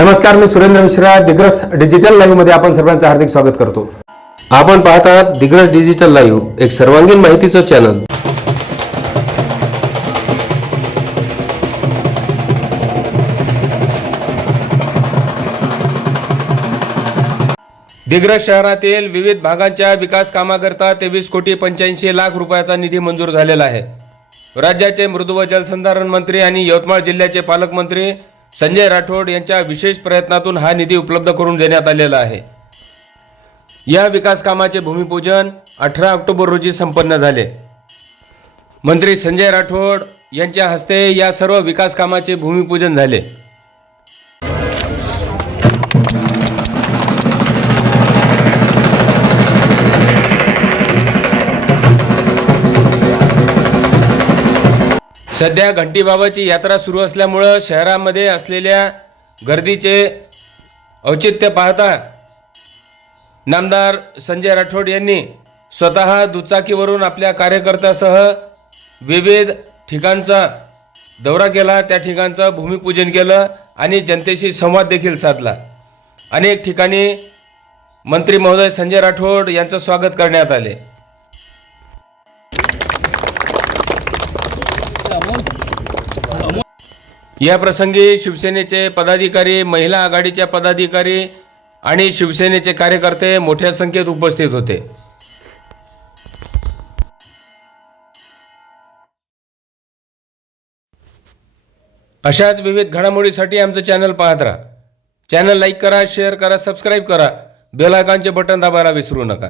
नमस्कार मी सुरेंद्र मिश्रा दिग्रस डिजिटल लाईव्हमध्ये आपण सर्वांचं हार्दिक स्वागत करतो. आपण पाहत आहात दिग्रस डिजिटल लाईव्ह एक सर्वांगीण माहितीचं चॅनल दिग्रस शहरातील विविध भागांच्या विकास कामाकरता तेवीस कोटी पंच्याऐंशी लाख रुपयाचा निधी मंजूर झालेला आहे. राज्याचे मृदू व जलसंधारण मंत्री आणि यवतमाळ जिल्ह्याचे पालकमंत्री संजय राठोड यांच्या विशेष प्रयत्नातून हा निधी उपलब्ध करून देण्यात आलेला आहे. या विकास कामाचे भूमिपूजन अठरा ऑक्टोबर रोजी संपन्न झाले. मंत्री संजय राठोड यांच्या हस्ते या सर्व विकास कामाचे भूमिपूजन झाले. सध्या घंटीबाबाची यात्रा सुरू असल्यामुळं शहरामध्ये असलेल्या गर्दीचे औचित्य पाहता नामदार संजय राठोड यांनी स्वतः दुचाकीवरून आपल्या कार्यकर्त्यासह विविध ठिकाणचा दौरा केला. त्या ठिकाणचं भूमिपूजन केलं आणि जनतेशी संवाद देखील साधला. अनेक ठिकाणी मंत्री महोदय संजय राठोड यांचं स्वागत करण्यात आले. या प्रसंगी शिवसेनेचे पदाधिकारी महिला आघाडीच्या पदाधिकारी आणि शिवसेनेचे कार्यकर्ते मोठ्या संख्येत उपस्थित होते. अशाच विविध घडामोडीसाठी आमचं चॅनल पाहत राहा. चॅनल लाईक करा शेअर करा सबस्क्राईब करा. बेल आयकॉनचे बटन दाबायला विसरू नका.